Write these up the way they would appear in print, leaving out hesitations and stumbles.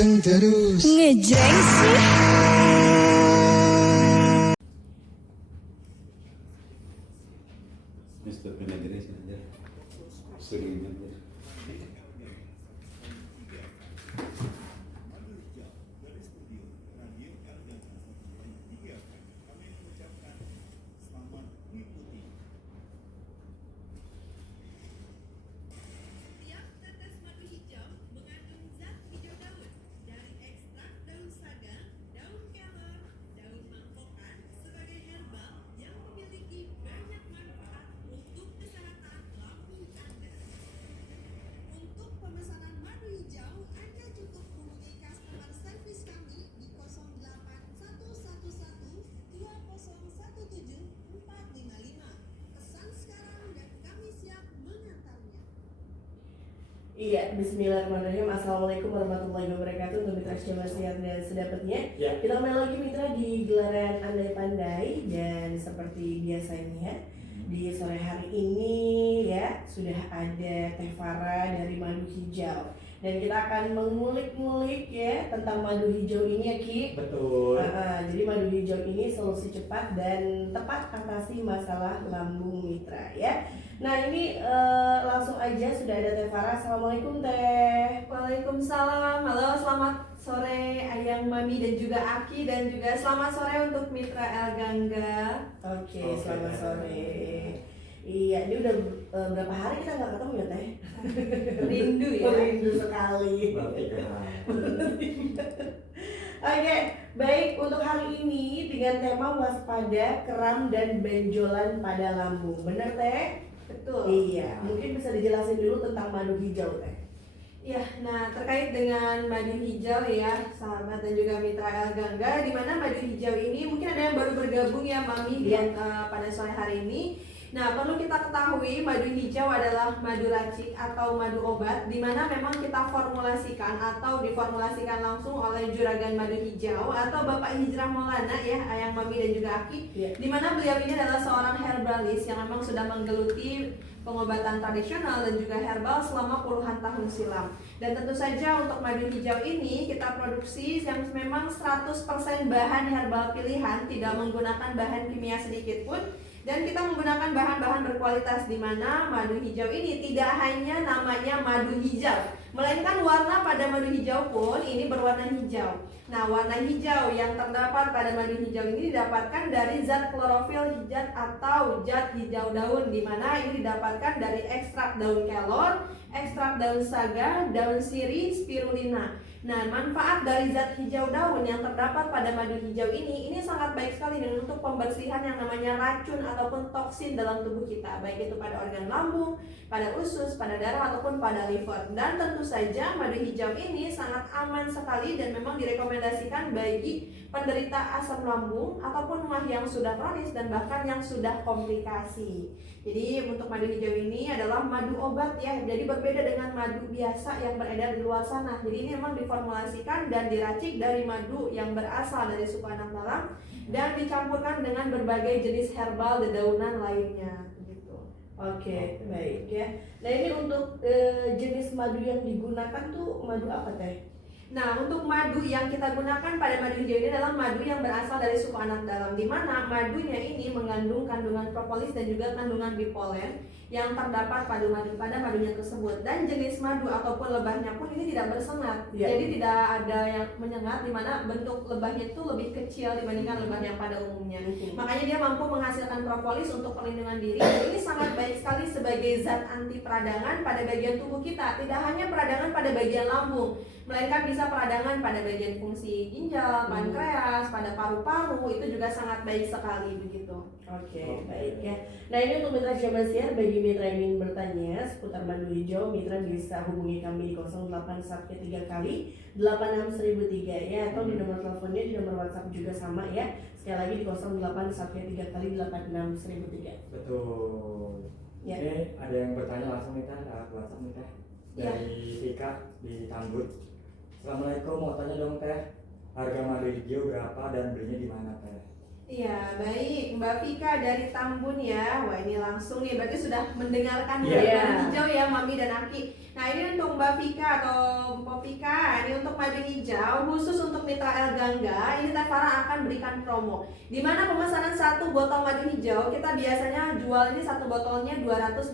ganteng terus. Ngejreng sih. Mr. Penegres aja. Sering aja. Iya, bismillahirrahmanirrahim. Assalamualaikum warahmatullahi wabarakatuh. Untuk mitra Jawa Sihat dan sedapatnya ya. Kita kembali lagi mitra di gelaran Andai Pandai. Dan seperti biasanya di sore hari ini ya sudah ada Teh Farah dari Madu Hijau. Dan kita akan mengulik-ngulik ya tentang madu hijau ini ya Ki. Betul. Jadi madu hijau ini solusi cepat dan tepat atasi masalah lambung mitra ya. Nah ini langsung aja sudah ada Teh Farah. Assalamualaikum Teh. Waalaikumsalam. Halo, selamat sore Ayang, Mami dan juga Aki, dan juga selamat sore untuk Mitra El Gangga. Oke, selamat sore. Iya, ini udah berapa hari kita nggak ketemu ya Teh? Rindu ya. Rindu sekali. Oke, baik untuk hari ini dengan tema waspada keram dan benjolan pada lambung. Bener Teh? Betul. Iya, mungkin bisa dijelasin dulu tentang madu hijau Teh. Ya, nah terkait dengan madu hijau ya, sahabat dan juga Mitra El Gangga, di mana madu hijau ini mungkin ada yang baru bergabung ya Mami pada sore hari ini. Nah, perlu kita ketahui madu hijau adalah madu racik atau madu obat, di mana memang kita formulasikan atau diformulasikan langsung oleh juragan madu hijau atau Bapak Hijrah Maulana ya, Ayang, Mami dan juga Aki. Di mana beliau ini adalah seorang herbalis yang memang sudah menggeluti pengobatan tradisional dan juga herbal selama puluhan tahun silam. Dan tentu saja untuk madu hijau ini kita produksi yang memang 100% bahan herbal pilihan, tidak menggunakan bahan kimia sedikit pun. Dan kita menggunakan bahan-bahan berkualitas, di mana madu hijau ini tidak hanya namanya madu hijau, melainkan warna pada madu hijau pun ini berwarna hijau. Nah, warna hijau yang terdapat pada madu hijau ini didapatkan dari zat klorofil hijau atau zat hijau daun, di mana ini didapatkan dari ekstrak daun kelor, ekstrak daun saga, daun sirih, spirulina. Nah, manfaat dari zat hijau daun yang terdapat pada madu hijau ini sangat baik sekali dan untuk pembersihan yang namanya racun ataupun toksin dalam tubuh kita, baik itu pada organ lambung, pada usus, pada darah ataupun pada liver. Dan tentu saja madu hijau ini sangat aman sekali dan memang direkomendasikan bagi penderita asam lambung ataupun mah yang sudah kronis dan bahkan yang sudah komplikasi. Jadi untuk madu hijau ini adalah madu obat ya, jadi berbeda dengan madu biasa yang beredar di luar sana. Jadi ini memang diformulasikan dan diracik dari madu yang berasal dari suku anak dalam dan dicampurkan dengan berbagai jenis herbal dedaunan lainnya gitu. Oke, baik ya. Nah ini untuk jenis madu yang digunakan tuh madu apa Teh? Nah, untuk madu yang kita gunakan pada madu hijau ini adalah madu yang berasal dari suku anak dalam, di mana madunya ini mengandung kandungan propolis dan juga kandungan bipolen yang terdapat pada madunya tersebut. Dan jenis madu ataupun lebahnya pun ini tidak bersengat, jadi tidak ada yang menyengat, di mana bentuk lebahnya itu lebih kecil dibandingkan lebah yang pada umumnya. Makanya dia mampu menghasilkan propolis untuk perlindungan diri. Dan ini sangat baik sekali sebagai zat anti peradangan pada bagian tubuh kita, tidak hanya peradangan pada bagian lambung, melainkan bisa peradangan pada bagian fungsi ginjal, pankreas, pada paru-paru, itu juga sangat baik sekali begitu. Oke, baik ya. Nah ini untuk mitra Jawa Sihat, bagi mitra yang ingin bertanya seputar madu hijau, mitra bisa hubungi kami di 0813 kali 86003 ya, atau di nomor teleponnya di nomor WhatsApp juga sama ya. Sekali lagi di 0813 kali 86003. Betul. Ya. Ini ada yang bertanya langsung nih Teh, lewat WhatsApp nih Teh. Dari Tika di Tambun. Assalamualaikum, mau tanya dong Teh, harga madu hijau berapa dan belinya di mana Teh? Iya, baik Mbak Vika dari Tambun ya. Wah, ini langsung nih berarti sudah mendengarkan Yeah. madu hijau ya Mami dan Aki. Nah ini untuk Mbak Vika atau Mbak Vika, ini untuk madu hijau khusus untuk Mitra El Gangga. Ini Teh Farah akan berikan promo, di mana pemesanan satu botol madu hijau kita biasanya jual ini satu botolnya 250.000,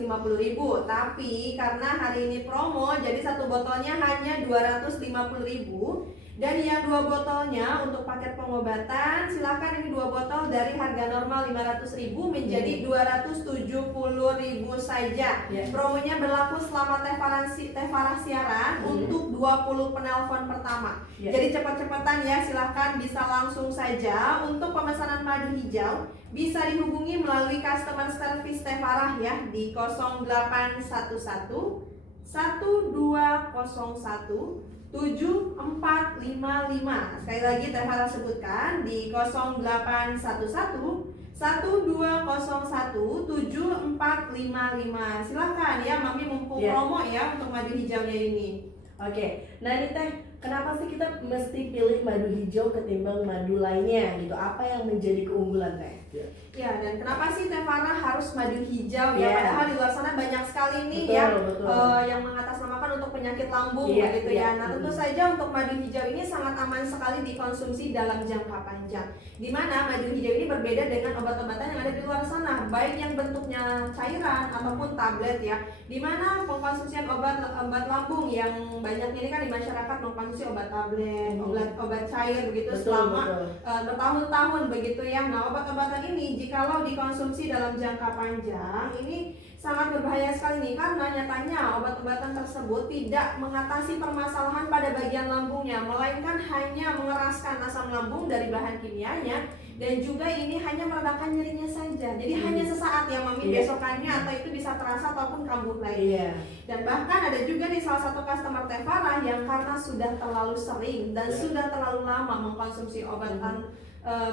tapi karena hari ini promo jadi satu botolnya hanya 250.000. Dan yang 2 botolnya untuk paket pengobatan, silakan ini 2 botol dari harga normal 500.000 menjadi 270.000 saja. Promonya berlaku selama Teh Farah siaran untuk 20 penelpon pertama. Jadi cepat-cepatan ya, silakan bisa langsung saja. Untuk pemesanan madu hijau bisa dihubungi melalui customer service Teh Farah ya di 0811 1201 7455. Sekali lagi Teh Farah sebutkan di 0811 1201 7455. Silakan ya Mami, mumpung promo ya untuk madu hijaunya ini. Oke, nah ini Teh, kenapa sih kita mesti pilih madu hijau ketimbang madu lainnya gitu? Apa yang menjadi keunggulan Teh? Ya, dan kenapa sih Teh Farah harus madu hijau ya? Padahal di luar sana banyak sekali nih yang mengatasnamakan untuk penyakit lambung gitu ya. Nah tentu saja untuk madu hijau ini sangat aman sekali dikonsumsi dalam jangka panjang. Dimana madu hijau ini berbeda dengan obat-obatan yang ada di luar sana, baik yang bentuknya cairan ataupun tablet ya. Dimana pengkonsumsian obat lambung yang banyak ini kan di masyarakat mengkonsumsi obat tablet, obat cair begitu selama bertahun-tahun begitu ya. Nah obat-obatan ini jikalau dikonsumsi dalam jangka panjang ini sangat berbahaya sekali nih, karena nyatanya obat-obatan tersebut tidak mengatasi permasalahan pada bagian lambungnya, melainkan hanya mengeraskan asam lambung dari bahan kimianya, dan juga ini hanya meredakan nyerinya saja. Jadi hanya sesaat ya Mami, besokannya atau itu bisa terasa ataupun kambuh lagi. Dan bahkan ada juga nih salah satu customer Teh Farah yang karena sudah terlalu sering dan sudah terlalu lama mengkonsumsi obatan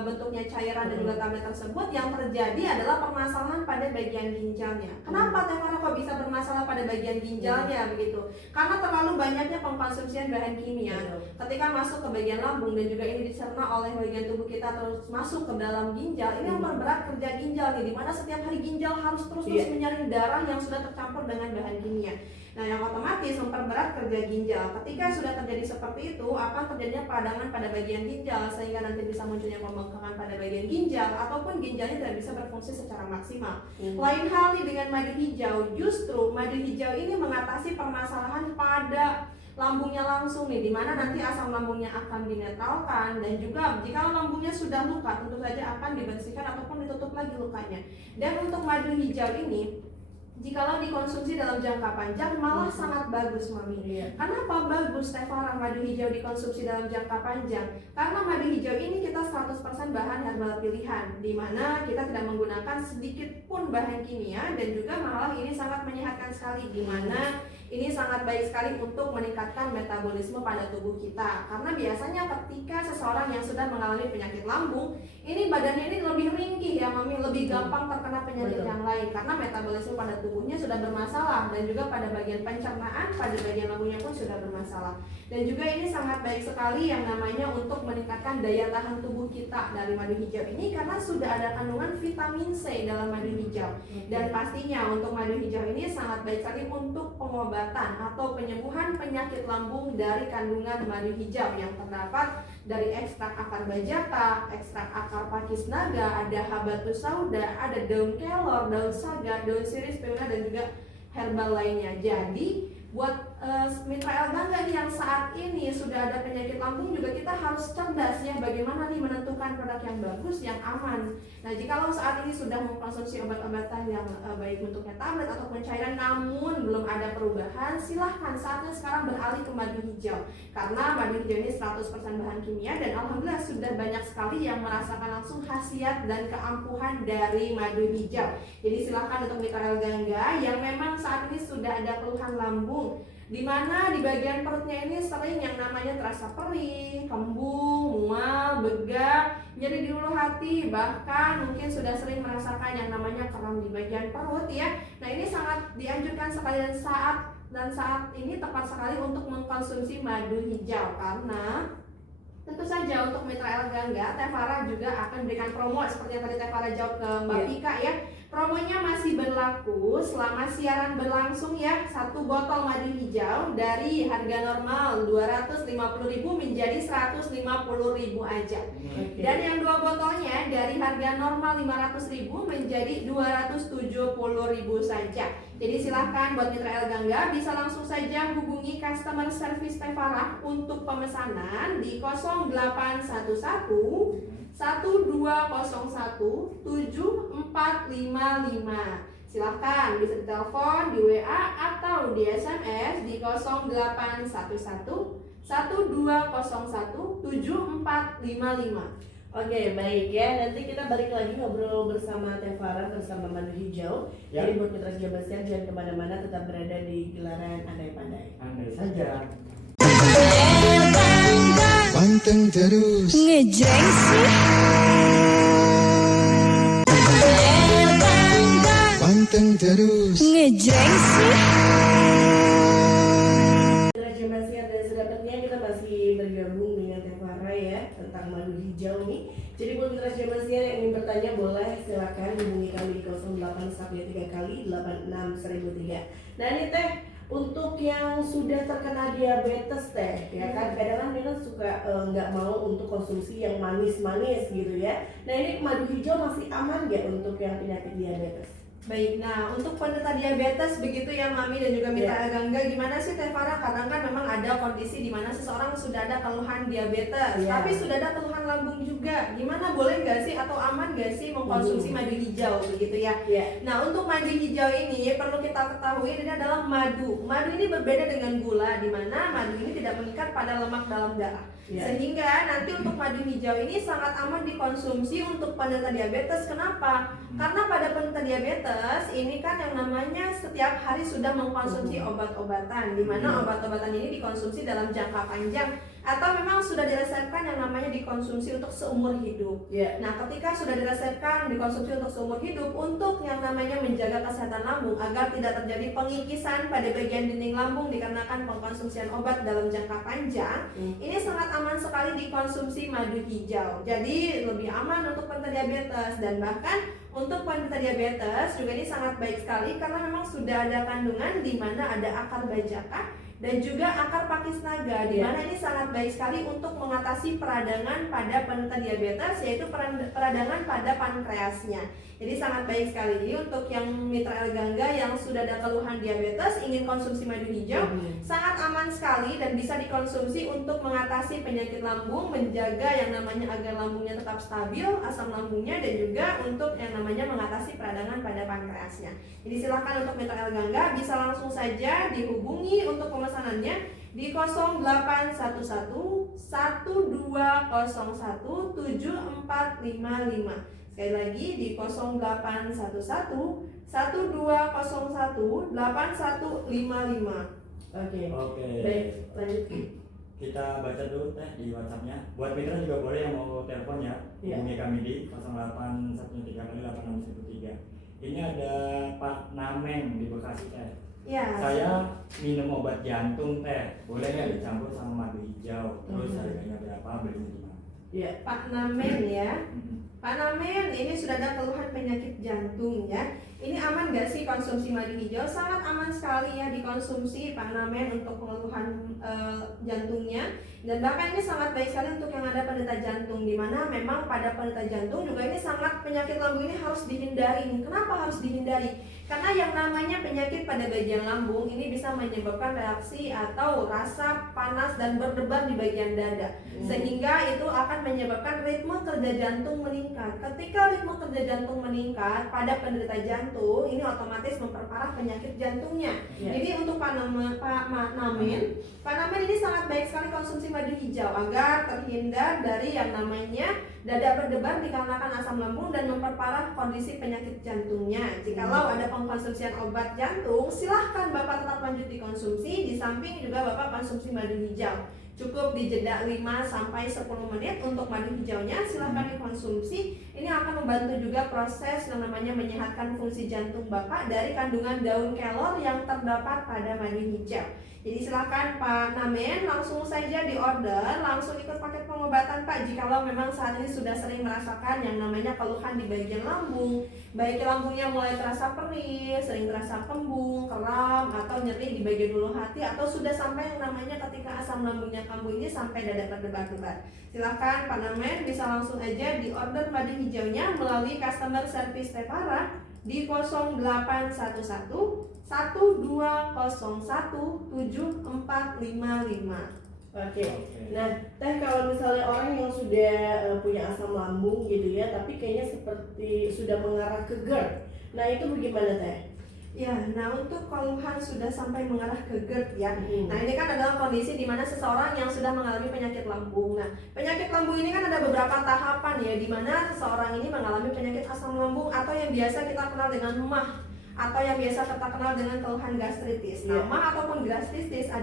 bentuknya cairan dan juga tablet tersebut, yang terjadi adalah permasalahan pada bagian ginjalnya. Kenapa Teh Farah kok bisa bermasalah pada bagian ginjalnya begitu? Karena terlalu banyaknya pengkonsumsian bahan kimia ketika masuk ke bagian lambung dan juga ini dicerna oleh bagian tubuh kita terus masuk ke dalam ginjal. Ini memperberat kerja ginjal nih, dimana setiap hari ginjal harus terus menyaring darah yang sudah tercampur dengan bahan kimia. Nah yang otomatis memperberat kerja ginjal. Ketika sudah terjadi seperti itu, akan terjadinya peradangan pada bagian ginjal, sehingga nanti bisa munculnya pembengkakan pada bagian ginjal ataupun ginjalnya tidak bisa berfungsi secara maksimal. Lain halnya dengan madu hijau, justru madu hijau ini mengatasi permasalahan pada lambungnya langsung nih, dimana nanti asam lambungnya akan dinetralkan, dan juga jika lambungnya sudah luka tentu saja akan dibersihkan ataupun ditutup lagi lukanya. Dan untuk madu hijau ini jikalau dikonsumsi dalam jangka panjang malah sangat bagus Mami. Kenapa bagus Teh Farah madu hijau dikonsumsi dalam jangka panjang? Karena madu hijau ini kita 100% bahan herbal pilihan, di mana kita tidak menggunakan sedikit pun bahan kimia, dan juga malah ini sangat menyehatkan sekali, di mana ini sangat baik sekali untuk meningkatkan metabolisme pada tubuh kita. Karena biasanya ketika seseorang yang sudah mengalami penyakit lambung, ini badannya ini lebih ringkih ya Mami, lebih gampang terkena penyakit yang lain karena metabolisme pada tubuhnya sudah bermasalah, dan juga pada bagian pencernaan, pada bagian lambungnya pun sudah bermasalah. Dan juga ini sangat baik sekali yang namanya untuk meningkatkan daya tahan tubuh kita dari madu hijau ini, karena sudah ada kandungan vitamin C dalam madu hijau. Dan pastinya untuk madu hijau ini sangat baik sekali untuk pengobatan atau penyembuhan penyakit lambung dari kandungan madu hijau yang terdapat dari ekstrak akar bajata, ekstrak akar pakis naga, ada habatus sauda, ada daun kelor, daun saga, daun sirih, spirulina, dan juga herbal lainnya. Jadi buat Mitra El Gangga yang saat ini sudah ada penyakit lambung, juga kita harus cerdas ya bagaimana nih menentukan produk yang bagus, yang aman. Nah jikalau saat ini sudah mengkonsumsi obat-obatan yang baik bentuknya tablet ataupun cairan namun belum ada perubahan, silahkan saatnya sekarang beralih ke madu hijau, karena madu hijau ini 100% bahan kimia, dan alhamdulillah sudah banyak sekali yang merasakan langsung khasiat dan keampuhan dari madu hijau. Jadi silahkan untuk Mitra El Gangga yang memang saat ini sudah ada keluhan lambung, di mana di bagian perutnya ini sering yang namanya terasa perih, kembung, mual, begah, nyeri di ulu hati, bahkan mungkin sudah sering merasakan yang namanya kram di bagian perut ya. Nah ini sangat dianjurkan sekali, dan saat ini tepat sekali untuk mengkonsumsi madu hijau, karena tentu saja untuk Mitra El Gangga, Teh Farah juga akan berikan promo seperti yang tadi Teh Farah jawab ke Mbak Vika ya. Promonya masih berlaku selama siaran berlangsung ya. Satu botol madu hijau dari harga normal 250.000 menjadi 150.000 aja. Dan yang 2 botolnya dari harga normal 500.000 menjadi 270.000 saja. Jadi silahkan buat Mitra El Gangga bisa langsung saja hubungi customer service Tevara untuk pemesanan di 0811 1201 7455. Silahkan bisa ditelepon, di WA atau di SMS di 0811 1201 7455. Oke, baik ya. Nanti kita balik lagi ngobrol bersama Tevara bersama Madu Hijau. Ya. Jadi buat Mitra Jabarsiar jangan kemana-mana, tetap berada di gelaran Andai Pandai. Andai saja. Panteng terus Ngejreng sih. Panteng terus Ngejreng sih. Mitra Jabarsiar dan sedapatnya kita masih bergabung dengan Tevara ya tentang Madu Hijau nih. Jadi buat Mitra Jabarsiar yang ingin bertanya boleh silakan hubungi kami di 0813 kali 86.1003. Nah ini Teh, untuk yang sudah terkena diabetes Teh, ya kan kadang-kadang mereka suka nggak mau untuk konsumsi yang manis-manis gitu ya. Nah ini madu hijau masih aman nggak untuk yang penyakit diabetes? Baik, nah untuk penderita diabetes begitu ya Mami dan juga Mitra Ya. Gangga, gimana sih Tevara? Kadang kan memang ada kondisi di mana seseorang sudah ada keluhan diabetes, Ya. tapi sudah ada keluhan lambung juga. Gimana, boleh nggak sih atau aman nggak sih mengkonsumsi madu hijau begitu ya? Ya. Nah untuk madu hijau ini perlu kita ketahui ini adalah madu. Madu ini berbeda dengan gula, di mana madu ini tidak mengikat pada lemak dalam darah. Ya. Sehingga nanti untuk madu hijau ini sangat aman dikonsumsi untuk penderita diabetes. Kenapa? Karena pada penderita diabetes ini kan yang namanya setiap hari sudah mengkonsumsi obat-obatan, di mana obat-obatan ini dikonsumsi dalam jangka panjang atau memang sudah diresepkan yang namanya dikonsumsi untuk seumur hidup. Ya. Nah, ketika sudah diresepkan dikonsumsi untuk seumur hidup untuk yang namanya menjaga kesehatan lambung agar tidak terjadi pengikisan pada bagian dinding lambung dikarenakan pengkonsumsian obat dalam jangka panjang, ini sangat aman sekali dikonsumsi madu hijau. Jadi lebih aman untuk penderita diabetes, dan bahkan untuk penderita diabetes juga ini sangat baik sekali karena memang sudah ada kandungan di mana ada akar bajaka dan juga akar pakis naga, di mana ini sangat baik sekali untuk mengatasi peradangan pada penderita diabetes, yaitu peradangan pada pankreasnya. Jadi sangat baik sekali. Jadi untuk yang Mitra El Gangga yang sudah ada keluhan diabetes ingin konsumsi madu hijau, sangat aman sekali dan bisa dikonsumsi untuk mengatasi penyakit lambung, menjaga yang namanya agar lambungnya tetap stabil, asam lambungnya, dan juga untuk yang namanya mengatasi peradangan pada pankreasnya. Jadi silakan untuk Mitra El Gangga bisa langsung saja dihubungi untuk pemesanannya di 0811 1201 7455. Sekali lagi di 0811 1201 8155. Oke. Oke. Baik, lanjut. Kita baca dulu Teh di WhatsApp-nya. Buat mitra juga boleh yang mau telepon ya. Iya. Hubungi kami di 0813 86 Ini ada Pak Nameng di Bekasi Teh. Ya. Saya minum obat jantung Teh. Boleh nggak dicampur sama madu hijau? Terus harganya berapa? Belinya di mana? Ya. Pak Namen ya. Pak Namen, ini sudah ada keluhan penyakit jantung ya. Ini aman gak sih konsumsi madu hijau? Sangat aman sekali ya dikonsumsi Pak Namen untuk pengeluhan jantungnya. Dan bahkan ini sangat baik sekali untuk yang ada penderita jantung, di mana memang pada penderita jantung juga ini sangat penyakit lambung ini harus dihindari. Kenapa harus dihindari? Karena yang namanya penyakit pada bagian lambung ini bisa menyebabkan reaksi atau rasa panas dan berdebar di bagian dada, sehingga itu akan menyebabkan ritme kerja jantung meningkat. Ketika ritme kerja jantung meningkat pada penderita jantung, ini otomatis memperparah penyakit jantungnya. Jadi untuk Pak Namen ini sangat baik sekali konsumsi madu hijau agar terhindar dari yang namanya dada berdebar dikarenakan asam lambung dan memperparah kondisi penyakit jantungnya. Jikalau ada pengkonsumsian obat jantung, silahkan Bapak tetap lanjut dikonsumsi. Di samping juga Bapak konsumsi madu hijau. Cukup dijeda 5-10 menit untuk madu hijaunya, silahkan dikonsumsi. Ini akan membantu juga proses yang namanya menyehatkan fungsi jantung Bapak dari kandungan daun kelor yang terdapat pada madu hijau. Jadi silakan Pak Namen langsung saja di order, langsung ikut paket pengobatan Pak. Jikalau memang saat ini sudah sering merasakan yang namanya keluhan di bagian lambung, baik lambungnya mulai terasa perih, sering terasa kembung, kram, atau nyeri di bagian ulu hati, atau sudah sampai yang namanya ketika asam lambungnya kambuh ini sampai dada berdebar-debar. Silakan Pak Namen bisa langsung aja di order madu hijaunya melalui customer service Tevara di 0811 12017455. Oke. Nah, Teh, kalau misalnya orang yang sudah punya asam lambung gitu ya, tapi kayaknya seperti sudah mengarah ke GERD. Nah, itu bagaimana Teh? Ya, nah untuk keluhan sudah sampai mengarah ke GERD ya. Nah, ini kan adalah kondisi di mana seseorang yang sudah mengalami penyakit lambung. Nah, penyakit lambung ini kan ada beberapa tahapan ya, di mana seseorang ini mengalami penyakit asam lambung atau yang biasa kita kenal dengan MAH, atau yang biasa kita kenal dengan keluhan gastritis. Nah, MAH ataupun gastritis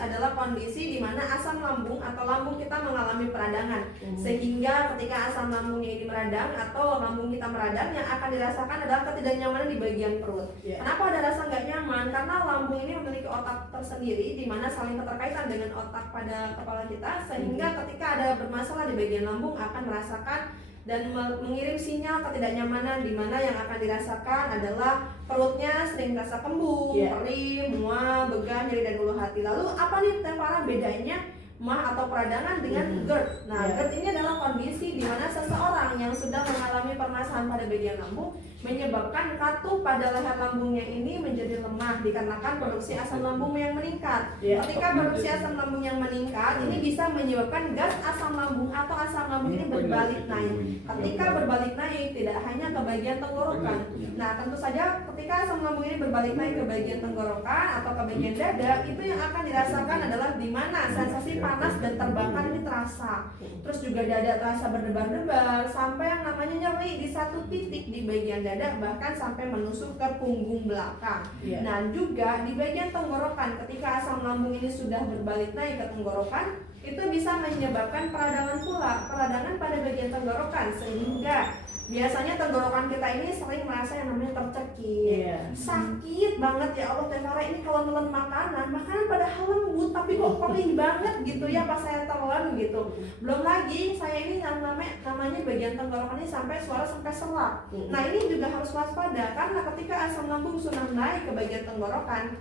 adalah kondisi di mana asam lambung atau lambung kita mengalami peradangan. Sehingga ketika asam lambungnya ini meradang atau lambung kita meradang, yang akan dirasakan adalah ketidaknyamanan di bagian perut. Kenapa ada rasa nggak nyaman? Karena lambung ini memiliki otak tersendiri di mana saling keterkaitan dengan otak pada kepala kita, sehingga ketika ada bermasalah di bagian lambung akan merasakan dan mengirim sinyal ketidaknyamanan, di mana yang akan dirasakan adalah perutnya sering terasa kembung, perih, mual, begah, nyeri dan ulu hati. Lalu apa nih Tevara bedanya MAH atau peradangan dengan GERD? Nah, GERD ini adalah kondisi di mana seseorang yang sudah mengalami permasalahan pada bagian lambung menyebabkan katup pada leher lambungnya ini menjadi lemah dikarenakan produksi asam lambung yang meningkat. Ketika produksi asam lambung yang meningkat, ini bisa menyebabkan gas asam lambung atau asam lambung ini berbalik naik. Ketika berbalik naik, tidak hanya ke bagian tenggorokan. Nah, tentu saja ketika asam lambung ini berbalik naik ke bagian tenggorokan atau ke bagian dada, itu yang akan dirasakan adalah di mana sensasi panas dan terbakar ini terasa. Terus juga dada terasa berdebar-debar, sampai yang namanya nyeri di satu titik di bagian dada, bahkan sampai menusuk ke punggung belakang. Nah, juga di bagian tenggorokan, ketika asam lambung ini sudah berbalik naik ke tenggorokan, itu bisa menyebabkan peradangan pula, peradangan pada bagian tenggorokan, sehingga biasanya tenggorokan kita ini sering merasa yang namanya tercekik, sakit banget ya Allah Tevara, ini kalau nelen makanan padahal lembut tapi kok perih banget gitu ya pas saya telan gitu. Belum lagi saya ini yang namanya bagian tenggorokan ini sampai suara sampai serak. Nah, ini juga harus waspada karena ketika asam lambung sudah naik ke bagian tenggorokan,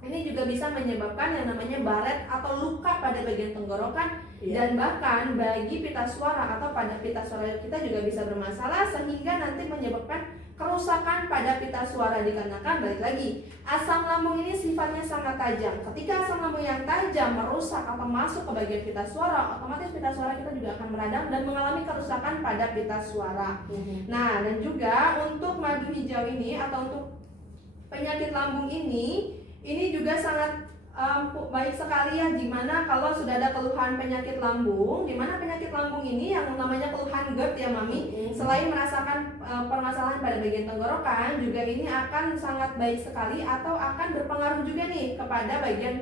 ini juga bisa menyebabkan yang namanya baret atau luka pada bagian tenggorokan, dan bahkan bagi pita suara atau pada pita suara kita juga bisa bermasalah sehingga nanti menyebabkan kerusakan pada pita suara dikarenakan balik lagi asam lambung ini sifatnya sangat tajam. Ketika asam lambung yang tajam merusak atau masuk ke bagian pita suara, otomatis pita suara kita juga akan meradang dan mengalami kerusakan pada pita suara. Nah, dan juga untuk madu hijau ini atau untuk penyakit lambung ini juga sangat baik sekali ya, dimana kalau sudah ada keluhan penyakit lambung, dimana penyakit lambung ini yang namanya keluhan GERD ya Mami, selain merasakan permasalahan pada bagian tenggorokan, juga ini akan sangat baik sekali atau akan berpengaruh juga nih kepada bagian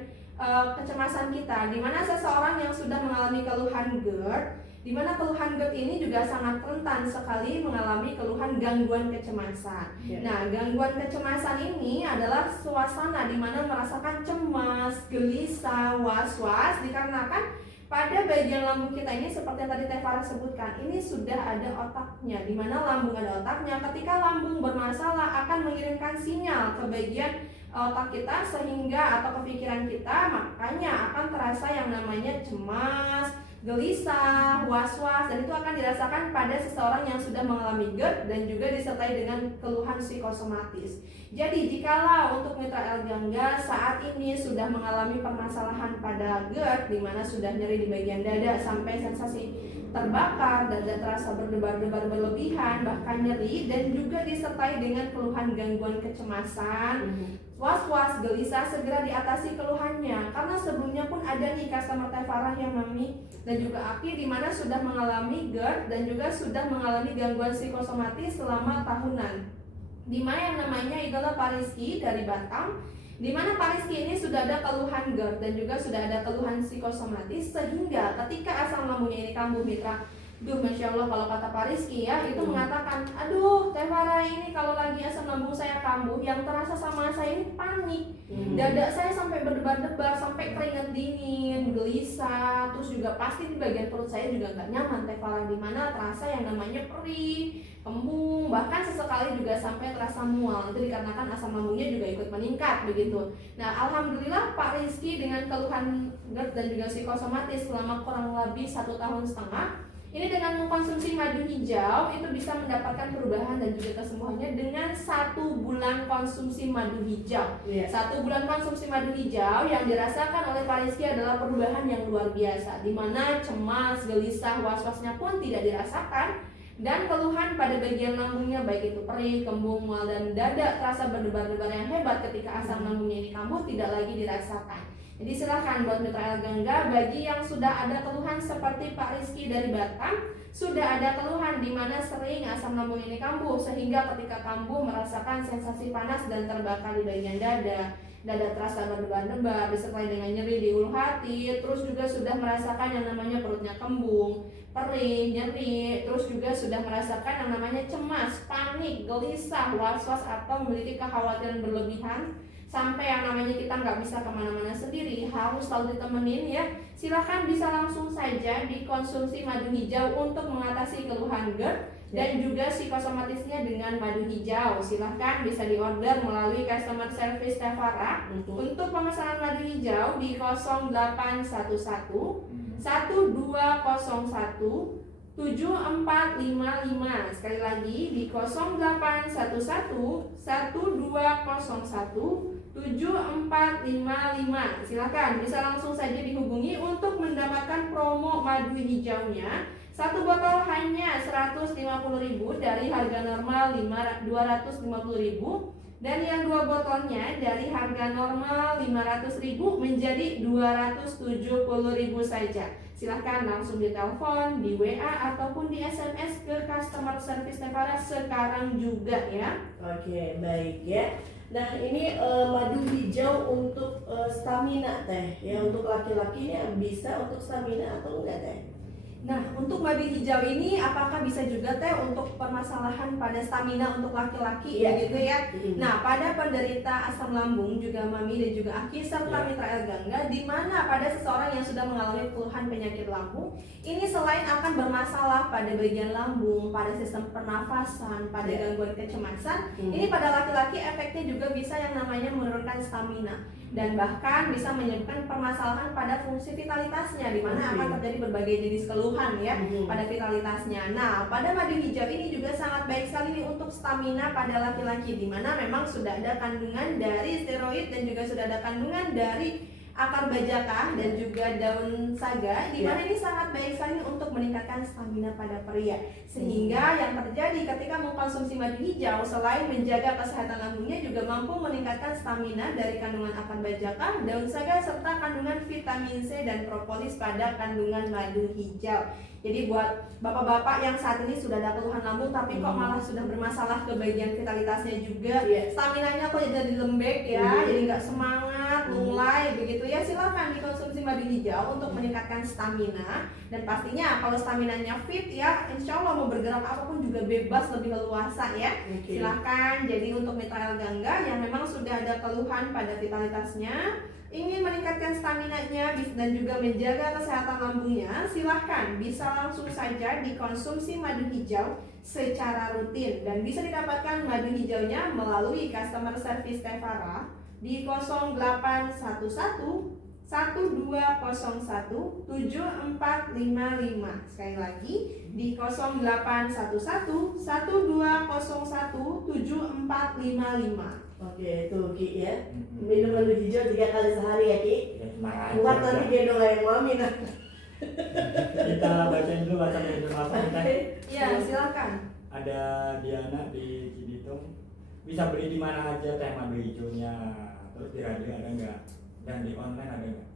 kecemasan kita, dimana seseorang yang sudah mengalami keluhan GERD, dimana keluhan GERD ini juga sangat rentan sekali mengalami keluhan gangguan kecemasan. Nah, gangguan kecemasan ini adalah suasana di mana merasakan cemas, gelisah, was-was dikarenakan pada bagian lambung kita ini seperti yang tadi Tevara sebutkan, ini sudah ada otaknya, di mana lambung ada otaknya. Ketika lambung bermasalah akan mengirimkan sinyal ke bagian otak kita sehingga atau kepikiran kita, makanya akan terasa yang namanya cemas, gelisah, was-was, dan itu akan dirasakan pada seseorang yang sudah mengalami GERD dan juga disertai dengan keluhan psikosomatis. Jadi jikalau untuk mitra El Gangga saat ini sudah mengalami permasalahan pada GERD, di mana sudah nyeri di bagian dada sampai sensasi terbakar, dada terasa berdebar-debar berlebihan, bahkan nyeri, dan juga disertai dengan keluhan gangguan kecemasan, was-was, gelisah, segera diatasi keluhannya. Karena sebelumnya pun ada nih customer Tevara yang Mami dan juga Aki di mana sudah mengalami GERD dan juga sudah mengalami gangguan psikosomatis selama tahunan. Di mana yang namanya adalah Pak Rizky dari Batam, di mana Pak Rizky ini sudah ada keluhan GERD dan juga sudah ada keluhan psikosomatis, sehingga ketika asam lambungnya ini kambuh mitra Duh, Masya Allah, kalau kata Pak Rizky ya, itu mengatakan, aduh Teh Farah ini kalau lagi asam lambung saya kambuh, yang terasa sama saya ini panik. Dada saya sampai berdebar-debar, sampai keringat dingin, gelisah, terus juga pasti di bagian perut saya juga nggak nyaman. Teh Farah, di mana terasa yang namanya perih, kembung, bahkan sesekali juga sampai terasa mual. Itu dikarenakan asam lambungnya juga ikut meningkat begitu. Nah, alhamdulillah Pak Rizky dengan keluhan GERD dan juga psikosomatis selama kurang lebih 1,5 tahun, ini dengan mengkonsumsi madu hijau itu bisa mendapatkan perubahan dan juga kesembuhannya dengan 1 bulan konsumsi madu hijau. 1 bulan konsumsi madu hijau yang dirasakan oleh Pak Rizky adalah perubahan yang luar biasa, di mana cemas, gelisah, was-wasnya pun tidak dirasakan, dan keluhan pada bagian lambungnya baik itu perih, kembung, mual, dan dada terasa berdebar-debar yang hebat ketika asam lambungnya ini kambuh tidak lagi dirasakan. Jadi silahkan buat mitra Elgangga, bagi yang sudah ada keluhan seperti Pak Rizky dari Batam, sudah ada keluhan di mana sering asam lambung ini kambuh, sehingga ketika kambuh merasakan sensasi panas dan terbakar di bagian dada terasa berdebar-debar, disertai dengan nyeri di ulu hati, terus juga sudah merasakan yang namanya perutnya kembung, perih, nyeri, terus juga sudah merasakan yang namanya cemas, panik, gelisah, was-was, atau memiliki kekhawatiran berlebihan, sampai yang namanya kita nggak bisa kemana-mana sendiri, harus selalu ditemenin ya. Silahkan bisa langsung saja dikonsumsi madu hijau untuk mengatasi keluhan GERD dan juga psikosomatisnya dengan madu hijau. Silahkan bisa diorder melalui customer service Teh Farah. Untuk pemesanan madu hijau di 0811 1201 7455. Sekali lagi di 0811 1201 7455. Silakan bisa langsung saja dihubungi untuk mendapatkan promo madu hijaunya. 1 botol hanya 150.000 dari harga normal 250.000, dan yang 2 botolnya dari harga normal 500.000 menjadi 270.000 saja. Silahkan langsung ditelepon, di WA ataupun di SMS ke customer service Teh Farah sekarang juga ya. Oke, baik ya. Nah, ini madu hijau untuk stamina Teh ya, untuk laki-laki ini bisa untuk stamina atau enggak Teh? Nah, untuk madu hijau ini apakah bisa juga Teh untuk permasalahan pada stamina untuk laki-laki gitu ya? Nah, pada penderita asam lambung juga Mami dan juga Aki serta mitra Elgangga, di mana pada seseorang yang sudah mengalami keluhan penyakit lambung, ini selain akan bermasalah pada bagian lambung, pada sistem pernafasan, pada gangguan kecemasan, ini pada laki-laki efeknya juga bisa yang namanya menurunkan stamina, dan bahkan bisa menyebabkan permasalahan pada fungsi vitalitasnya, di mana akan terjadi berbagai jenis keluhan ya pada vitalitasnya. Nah, pada madu hijau ini juga sangat baik sekali nih untuk stamina pada laki-laki, di mana memang sudah ada kandungan dari steroid dan juga sudah ada kandungan dari akar bajaka dan juga daun saga, di mana ini sangat baik sekali untuk meningkatkan stamina pada pria. Sehingga yang terjadi ketika mengkonsumsi madu hijau, selain menjaga kesehatan lambungnya, juga mampu meningkatkan stamina dari kandungan akar bajaka, daun saga, serta kandungan vitamin C dan propolis pada kandungan madu hijau. Jadi buat bapak-bapak yang saat ini sudah ada keluhan lambung tapi kok malah sudah bermasalah ke bagian vitalitasnya juga, staminanya kok jadi lembek ya, jadi nggak semangat, lunglai begitu ya, silakan dikonsumsi madu hijau untuk meningkatkan stamina. Dan pastinya kalau staminanya fit ya, insya Allah mau bergerak apapun juga bebas, lebih leluasa ya. Silahkan. Jadi untuk mitra Elgangga yang memang sudah ada keluhan pada vitalitasnya, ingin meningkatkan staminanya dan juga menjaga kesehatan lambungnya, silahkan bisa langsung saja dikonsumsi madu hijau secara rutin, dan bisa didapatkan madu hijaunya melalui customer service Teh Farah di 0811 1201 7455. Sekali lagi di 0811 1201 7455. Oke, itu Ki ya. Minum madu hijau 3 kali sehari ya Ki. Kuat nanti gendong ayam Mami nah. Kita bacain dulu WhatsApp informasi kita. Ya, silakan. Ada Diana di Cibitung. Bisa beli di mana aja teh madu hijaunya? Terus di radio ada nggak? Dan di online ada nggak?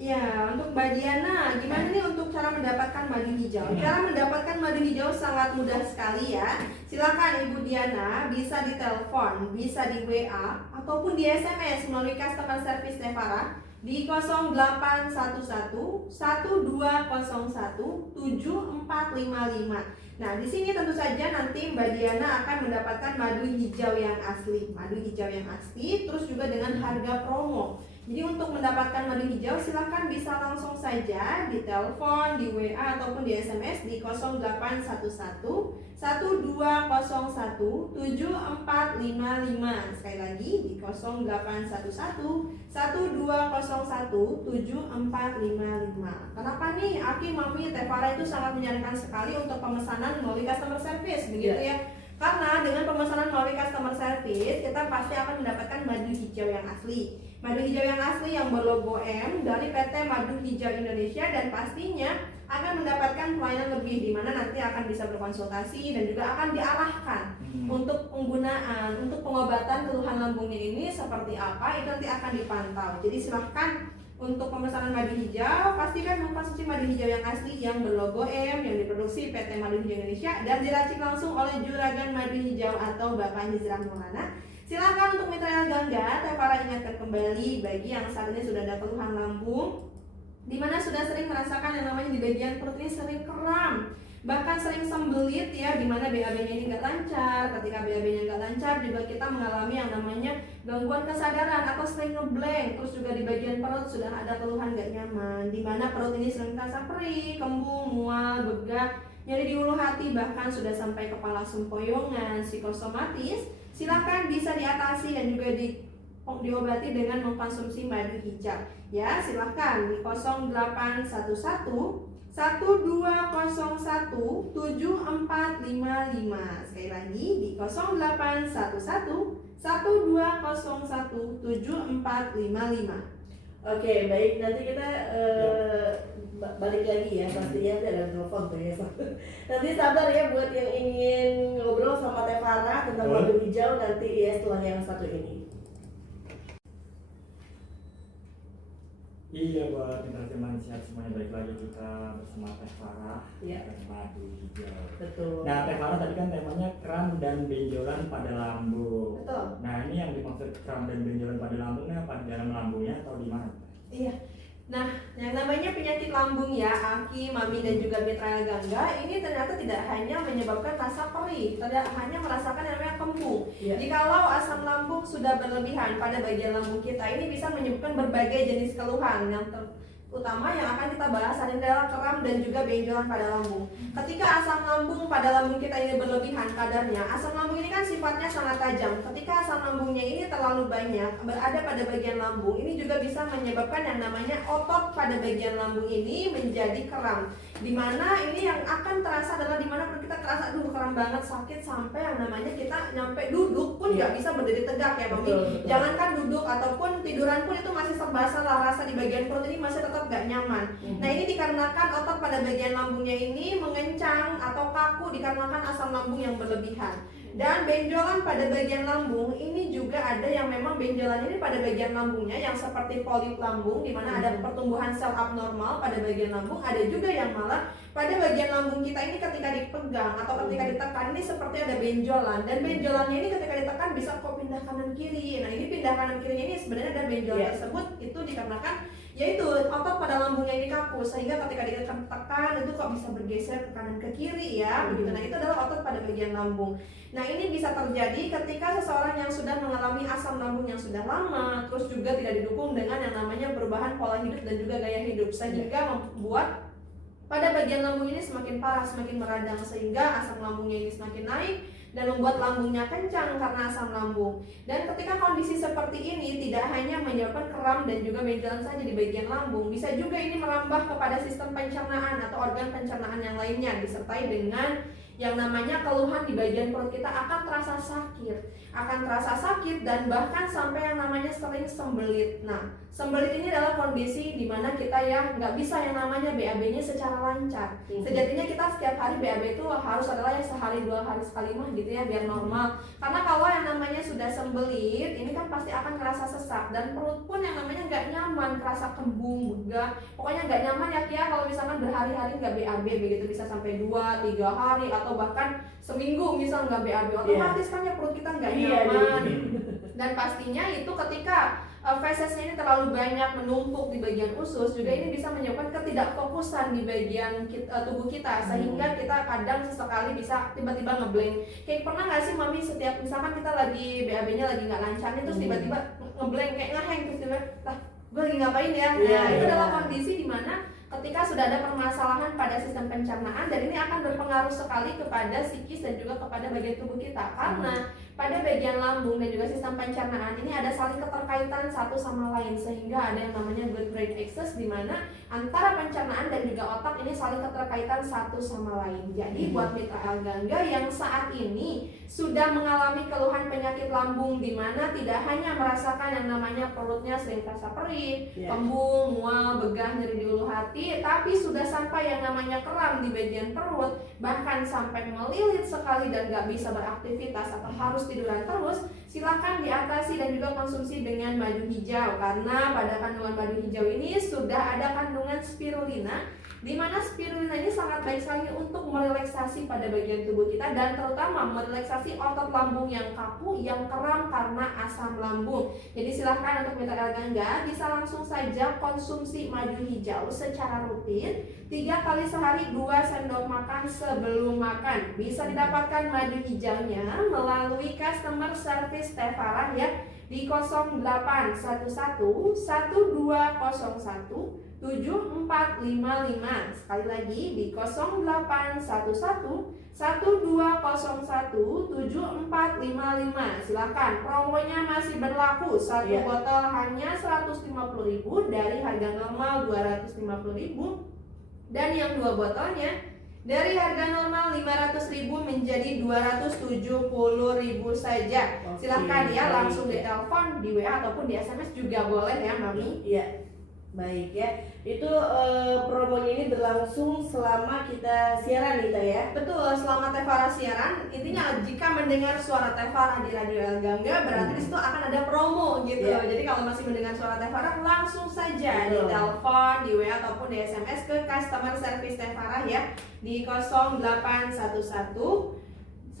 Ya, untuk Mbak Diana, gimana nih untuk cara mendapatkan madu hijau? Cara mendapatkan madu hijau sangat mudah sekali ya. Silakan Ibu Diana bisa ditelepon, bisa di WA ataupun di SMS melalui customer service Teh Farah di 0811 1201 7455. Nah, di sini tentu saja nanti Mbak Diana akan mendapatkan madu hijau yang asli. Madu hijau yang asli terus juga dengan harga promo. Jadi untuk mendapatkan madu hijau silahkan bisa langsung saja di telepon, di WA ataupun di SMS di 0811 1201 7455. Sekali lagi di 0811 1201 7455. Kenapa nih Aki, Mami, Teh Farah itu sangat menyarankan sekali untuk pemesanan melalui customer service begitu ya? Karena dengan pemesanan melalui customer service kita pasti akan mendapatkan madu hijau yang asli. Madu hijau yang asli yang berlogo M dari PT Madu Hijau Indonesia, dan pastinya akan mendapatkan pelayanan lebih di mana nanti akan bisa berkonsultasi dan juga akan diarahkan untuk penggunaan, untuk pengobatan keluhan lambungnya ini seperti apa, itu nanti akan dipantau. Jadi silahkan untuk pemesanan madu hijau pastikan mengkonsumsi madu hijau yang asli yang berlogo M yang diproduksi PT Madu Hijau Indonesia dan diracik langsung oleh Juragan Madu Hijau atau Bapak Hizrah Maulana. Silakan untuk mitra Gangga, Teh Farah ingatkan kembali bagi yang saat ini sudah ada keluhan lambung, di mana sudah sering merasakan yang namanya di bagian perut ini sering kram, bahkan sering sembelit ya, di mana BAB-nya ini nggak lancar. Ketika BAB-nya nggak lancar juga kita mengalami yang namanya gangguan kesadaran atau sering ngeblank. Terus juga di bagian perut sudah ada keluhan nggak nyaman, di mana perut ini sering terasa perih, kembung, mual, begah, nyeri di ulu hati, bahkan sudah sampai kepala sempoyongan, psikosomatis. Silakan bisa diatasi dan juga diobati dengan mengkonsumsi madu hijau. Ya, silakan di 0811 1201 7455. Sekali lagi di 0811 1201 7455. Oke, baik, nanti kita balik lagi ya, pastinya ada telepon tuh ya. Nanti sabar ya buat yang ingin ngobrol sama Teh Farah tentang madu hijau nanti ya setelah yang satu ini. Iya, buat mitra teman sehat semuanya, balik lagi kita bersama Teh Farah Iya. dan madu hijau. Betul. Nah, Teh Farah tadi kan temanya kram dan benjolan pada lambung. Betul. Nah, ini yang dimaksud kram dan benjolan pada lambungnya apa di dalam lambungnya atau di mana? Iya. Nah, yang namanya penyakit lambung ya, Aki, Mami, dan juga mitra Gangga, ini ternyata tidak hanya menyebabkan rasa perih, tidak hanya merasakan yang namanya kembung. Iya. Jikalau asam lambung sudah berlebihan pada bagian lambung kita, ini bisa menyebabkan berbagai jenis keluhan. Yang utama yang akan kita bahas adalah kram dan juga benjolan pada lambung. Ketika asam lambung pada lambung kita ini berlebihan kadarnya, asam lambung ini kan sifatnya sangat tajam. Ketika asam lambungnya ini terlalu banyak berada pada bagian lambung, ini juga bisa menyebabkan yang namanya otot pada bagian lambung ini menjadi kram. Dimana ini yang akan terasa adalah dimana kita terasa aduh kram banget, sakit sampai yang namanya kita nyampe duduk pun nggak bisa berdiri tegak ya Mami. Jangankan duduk ataupun tiduran pun itu masih serba salah, rasa di bagian perut ini masih tetap gak nyaman. Nah, ini dikarenakan otot pada bagian lambungnya ini mengencang atau kaku dikarenakan asam lambung yang berlebihan. Dan benjolan pada bagian lambung ini juga ada yang memang benjolan ini pada bagian lambungnya yang seperti polip lambung, di mana ada pertumbuhan sel abnormal pada bagian lambung. Ada juga yang malah pada bagian lambung kita ini ketika dipegang atau ketika ditekan ini seperti ada benjolan, dan benjolannya ini ketika ditekan bisa kok pindah kanan kiri. Nah, ini pindah kanan kirinya ini sebenarnya ada benjolan tersebut itu dikarenakan yaitu otot pada lambungnya ini kaku, sehingga ketika ditekan itu kok bisa bergeser ke kanan ke kiri ya begitu. Nah, itu adalah otot pada bagian lambung. Nah, ini bisa terjadi ketika seseorang yang sudah mengalami asam lambung yang sudah lama, terus juga tidak didukung dengan yang namanya perubahan pola hidup dan juga gaya hidup, sehingga membuat pada bagian lambung ini semakin parah, semakin meradang, sehingga asam lambungnya ini semakin naik dan membuat lambungnya kencang karena asam lambung. Dan ketika kondisi seperti ini tidak hanya menyebabkan kram dan juga benjolan saja di bagian lambung, bisa juga ini merambah kepada sistem pencernaan atau organ pencernaan yang lainnya, disertai dengan yang namanya keluhan di bagian perut kita akan terasa sakit dan bahkan sampai yang namanya sering sembelit. Nah, sembelit ini adalah kondisi di mana kita ya nggak bisa yang namanya BAB-nya secara lancar. Sejatinya kita setiap hari BAB itu harus adalah ya sehari 2 hari sekali mah gitu ya biar normal. Karena kalau yang namanya sudah sembelit, ini kan pasti akan kerasa sesak dan perut pun yang namanya nggak nyaman, kerasa kembung, begah, pokoknya nggak nyaman ya kalau misalkan berhari-hari nggak BAB begitu, bisa sampai 2-3 hari atau bahkan seminggu misal nggak BAB, otomatis kan ya perut kita nggak nyaman. Dan pastinya itu ketika fesesnya ini terlalu banyak menumpuk di bagian usus, juga ini bisa menyebabkan ketidakfokusan di bagian tubuh kita, sehingga kita kadang sesekali bisa tiba-tiba ngeblank. Kayak pernah nggak sih Mami, setiap misalkan kita lagi BAB-nya lagi nggak lancar nih, terus tiba-tiba ngeblank kayak ngeheng, terus tiba gue lagi ngapain ya? Nah, itu adalah kondisi di mana ketika sudah ada permasalahan pada sistem pencernaan, dan ini akan berpengaruh sekali kepada psikis dan juga kepada bagian tubuh kita, karena pada bagian lambung dan juga sistem pencernaan ini ada saling keterkaitan satu sama lain, sehingga ada yang namanya good brain axis, di mana antara pencernaan dan juga otak ini saling keterkaitan satu sama lain. Jadi buat mitra El Gangga yang saat ini sudah mengalami keluhan penyakit lambung, di mana tidak hanya merasakan yang namanya perutnya sering terasa perih, kembung, mual, begah, nyeri di ulu hati, tapi sudah sampai yang namanya kram di bagian perut, bahkan sampai melilit sekali dan gak bisa beraktivitas atau harus tiduran terus, silakan diatasi dan juga konsumsi dengan madu hijau, karena pada kandungan madu hijau ini sudah ada kandungan spirulina, di mana spirulina ini sangat baik sekali untuk merelaksasi pada bagian tubuh kita, dan terutama merelaksasi otot lambung yang kaku, yang kram karena asam lambung. Jadi silahkan untuk mitra El Gangga bisa langsung saja konsumsi madu hijau secara rutin 3 kali sehari, 2 sendok makan sebelum makan. Bisa didapatkan madu hijaunya melalui customer service Teh Farah ya, di 0811 1201 7455. Sekali lagi di 0811 1201 7455. Silakan, promonya masih berlaku. Satu botol hanya 150.000 dari harga normal 250.000, dan yang 2 botolnya dari harga normal 500.000 menjadi 270.000 saja. Silahkan ya, langsung ditelepon, di WA ataupun di SMS juga boleh ya Mami. Iya. Baik ya, itu promonya ini berlangsung selama kita siaran nih Teh ya. Betul, selama Teh Farah siaran, intinya jika mendengar suara Teh Farah di Radio El Gangga, berarti di situ akan ada promo gitu. Jadi kalau masih mendengar suara Teh Farah, langsung saja di telepon, di WA ataupun di SMS ke customer service Teh Farah ya, di 0811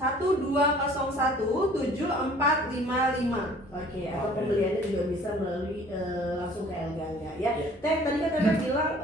1201 7455. Oke, atau pembeliannya juga bisa melalui langsung ke El Gangga ya. Teh, tadi kan Teh bilang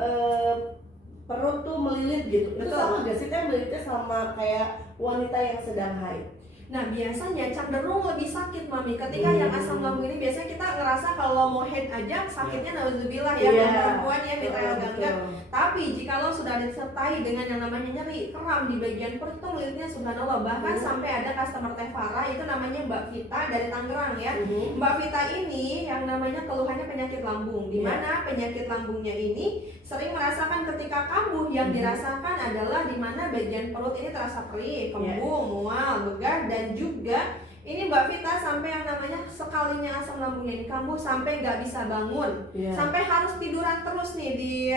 perut tuh melilit gitu. Itu sama gak sih Teh, melilitnya sama kayak wanita yang sedang haid? Nah biasanya cenderung lebih sakit Mami ketika yang asam lambung ini. Biasanya kita ngerasa kalau mau head aja sakitnya nauzubillah ya, perempuan ya mitra El Gangga. Tapi jikalau sudah disertai dengan yang namanya nyeri, kram di bagian perut, itu melilitnya subhanallah. Bahkan sampai ada customer Teh Farah, itu namanya Mbak Vita dari Tangerang ya. Mbak Vita ini yang namanya keluhannya penyakit lambung, di mana penyakit lambungnya ini sering merasakan ketika kambuh, yang dirasakan adalah di mana bagian perut ini terasa perih, kembung, mual, begah, dan juga ini Mbak Vita sampai yang namanya sekalinya asam lambungnya ini kambuh sampai nggak bisa bangun, sampai harus tiduran terus nih di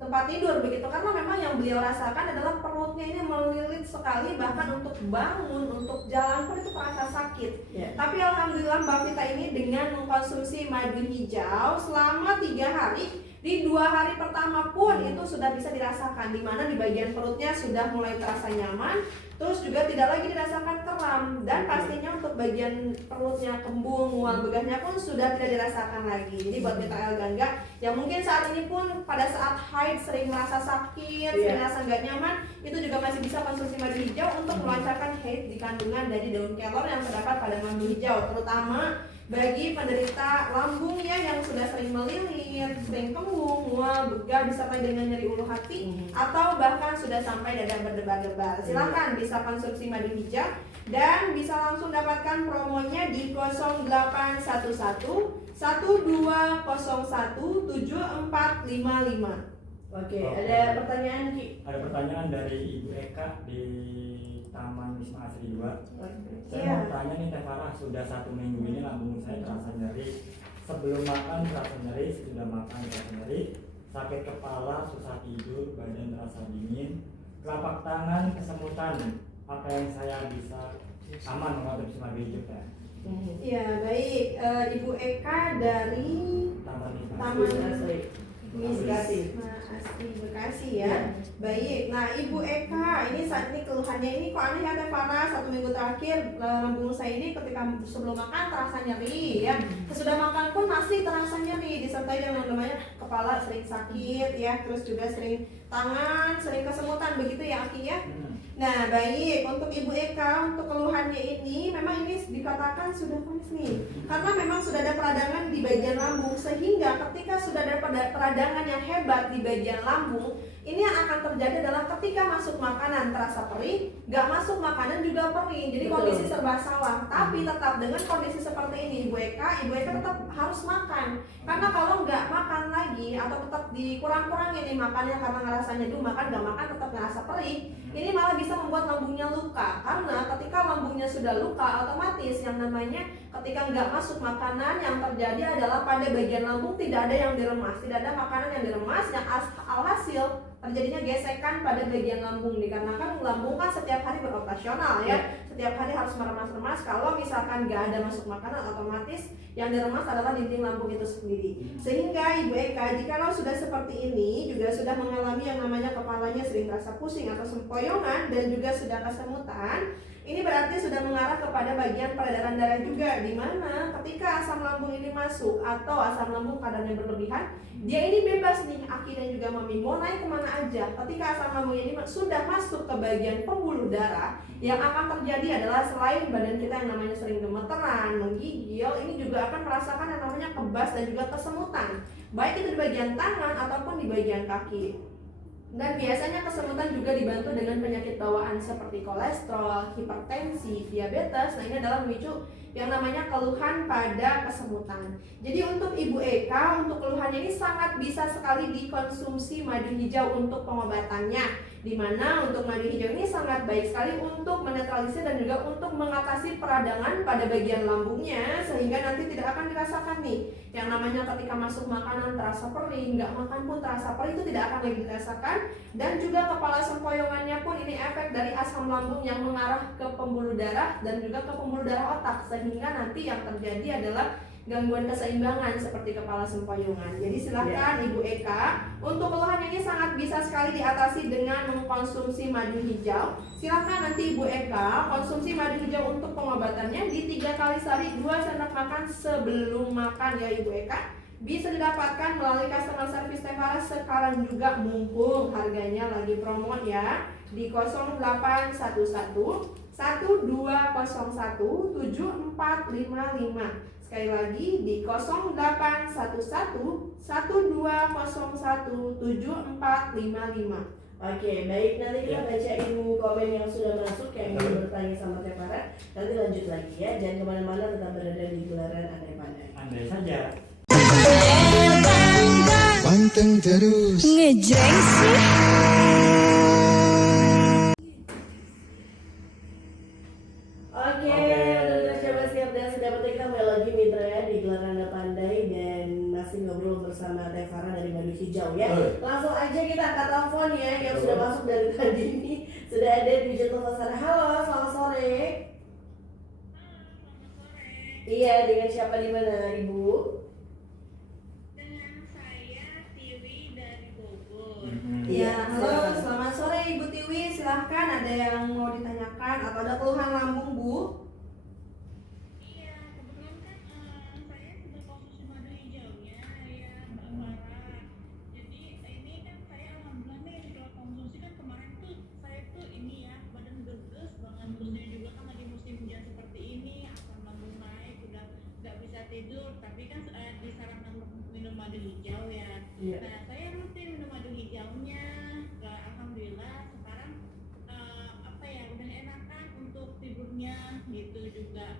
tempat tidur begitu, karena memang yang beliau rasakan adalah perutnya ini melilit sekali, bahkan untuk bangun, untuk jalan pun itu terasa sakit. Tapi alhamdulillah Mbak Vita ini dengan mengkonsumsi madu hijau selama 3 hari, di 2 hari pertama pun itu sudah bisa dirasakan, di mana di bagian perutnya sudah mulai terasa nyaman, terus juga tidak lagi dirasakan kram, dan pastinya untuk bagian perutnya kembung, mual, begahnya pun sudah tidak dirasakan lagi. Jadi buat mitra El Gangga yang mungkin saat ini pun pada saat haid sering merasa sakit, sering merasa nggak nyaman, itu juga masih bisa konsumsi madu hijau untuk melancarkan haid di kandungan dari daun kelor yang terdapat pada madu hijau, terutama bagi penderita lambungnya yang sudah sering melilit, sering kembung, mual, begah, disertai dengan nyeri ulu hati, atau bahkan sudah sampai dada berdebar-debar. Silakan bisa konsumsi madu hijau dan bisa langsung dapatkan promonya di 0811 1201 7455. Oke, ada pertanyaan Ki? Ada pertanyaan dari Ibu Eka di Taman Wisma Asri 2. Saya mau tanya nih Teh Farah, sudah 1 minggu ini lambung saya terasa nyeri. Sebelum makan terasa nyeri, sesudah makan terasa nyeri, sakit kepala, susah tidur, badan terasa dingin, telapak tangan kesemutan. Apa yang saya bisa aman mengkonsumsi madu hijau ya? Iya baik, Ibu Eka dari Taman Wisma Bekasi. Asri Bekasi ya. Baik. Nah, Ibu Eka, ini saat ini keluhannya ini kok aneh ya Teh Farah, 1 minggu terakhir lambung saya ini ketika sebelum makan terasa nyeri ya. Sesudah makan pun masih terasa nyeri, disertai dengan namanya kepala sering sakit ya, terus juga sering tangan, sering kesemutan begitu ya Aki ya. Nah, baik, untuk Ibu Eka, untuk keluhannya ini memang ini dikatakan sudah kronis nih. Karena memang sudah ada peradangan di bagian lambung, sehingga ketika sudah ada peradangan yang hebat di bagian lambung, ini yang akan terjadi adalah ketika masuk makanan terasa perih, nggak masuk makanan juga perih. Jadi kondisi serba salah. Tapi tetap dengan kondisi seperti ini Ibu Eka tetap harus makan. Karena kalau nggak makan lagi atau tetap dikurang-kurangin nih makannya karena ngerasanya dulu makan nggak makan tetap ngerasa perih, ini malah bisa membuat lambungnya luka. Karena ketika lambungnya sudah luka, otomatis yang namanya ketika nggak masuk makanan, yang terjadi adalah pada bagian lambung tidak ada yang diremas, tidak ada makanan yang diremas, yang alhasil terjadinya gesekan pada bagian lambung. Dikarenakan lambung kan setiap hari beroperasional ya, setiap hari harus meremas-remas. Kalau misalkan nggak ada masuk makanan, otomatis yang diremas adalah dinding lambung itu sendiri. Sehingga Ibu Eka, jikalau sudah seperti ini, juga sudah mengalami yang namanya kepalanya sering terasa pusing atau sempoyongan dan juga sudah kesemutan, ini berarti sudah mengarah kepada bagian peredaran darah juga, di mana ketika asam lambung ini masuk atau asam lambung kadarnya berlebihan, dia ini bebas nih Aki dan juga Mami mau naik kemana aja. Ketika asam lambung ini sudah masuk ke bagian pembuluh darah, yang akan terjadi adalah selain badan kita yang namanya sering gemeteran, menggigil, ini juga akan merasakan yang namanya kebas dan juga kesemutan, baik itu di bagian tangan ataupun di bagian kaki. Dan biasanya kesemutan juga dibantu dengan penyakit bawaan seperti kolesterol, hipertensi, diabetes. Nah, ini adalah memicu yang namanya keluhan pada kesemutan. Jadi untuk Ibu Eka, untuk keluhannya ini sangat bisa sekali dikonsumsi madu hijau untuk pengobatannya. Dimana untuk madu hijau ini sangat baik sekali untuk menetralisir dan juga untuk mengatasi peradangan pada bagian lambungnya, sehingga nanti tidak akan dirasakan nih yang namanya ketika masuk makanan terasa perih, nggak makan pun terasa perih, itu tidak akan lagi dirasakan. Dan juga kepala sempoyongannya pun ini efek dari asam lambung yang mengarah ke pembuluh darah dan juga ke pembuluh darah otak, sehingga nanti yang terjadi adalah gangguan keseimbangan seperti kepala sempoyongan. Jadi silakan Ibu Eka, untuk keluhan ini sangat bisa sekali diatasi dengan mengkonsumsi madu hijau. Silakan nanti Ibu Eka konsumsi madu hijau untuk pengobatannya di 3 kali sehari, 2 sendok makan sebelum makan ya Ibu Eka. Bisa didapatkan melalui customer service Teh Farah sekarang juga, mumpung harganya lagi promo ya, di 0811 1201 7455. Sekali lagi di 0811 1201 7455. Oke, baik, nanti kita bacain komen yang sudah masuk yang ingin bertanya sama Teh Farah. Nanti lanjut lagi ya, jangan kemana-mana, tetap berada di gelaran Andai Pandai. Andai saja. Panteng terus. Ngejreng sih. Oke, udah coba siap dan sudah betul, kita kembali lagi mitra ya di gelaran Andai Pandai dan masih ngobrol bersama Teh Farah dari Madu Hijau ya. Langsung aja kita angkat telepon ya yang sudah masuk dari tadi ini. Sudah ada di telepon sana. Halo, selamat sore. Iya, dengan siapa di mana Ibu? Ya, halo, selamat sore Ibu Tiwi. Silahkan, ada yang mau ditanyakan atau ada keluhan lambung Bu? Iya, kebetulan kan saya sudah konsumsi madu hijaunya ya Mbak Farah. Jadi ini kan saya alhamdulillah nih setelah konsumsi kan kemarin tuh saya tuh ini ya badan geges banget, terusnya juga kan lagi musim hujan seperti ini, asam lambung naik, udah nggak bisa tidur. Tapi kan disarankan minum madu hijau ya. Nah saya rutin minum madu hijaunya. Alhamdulillah sekarang apa ya udah enakan untuk tidurnya gitu juga.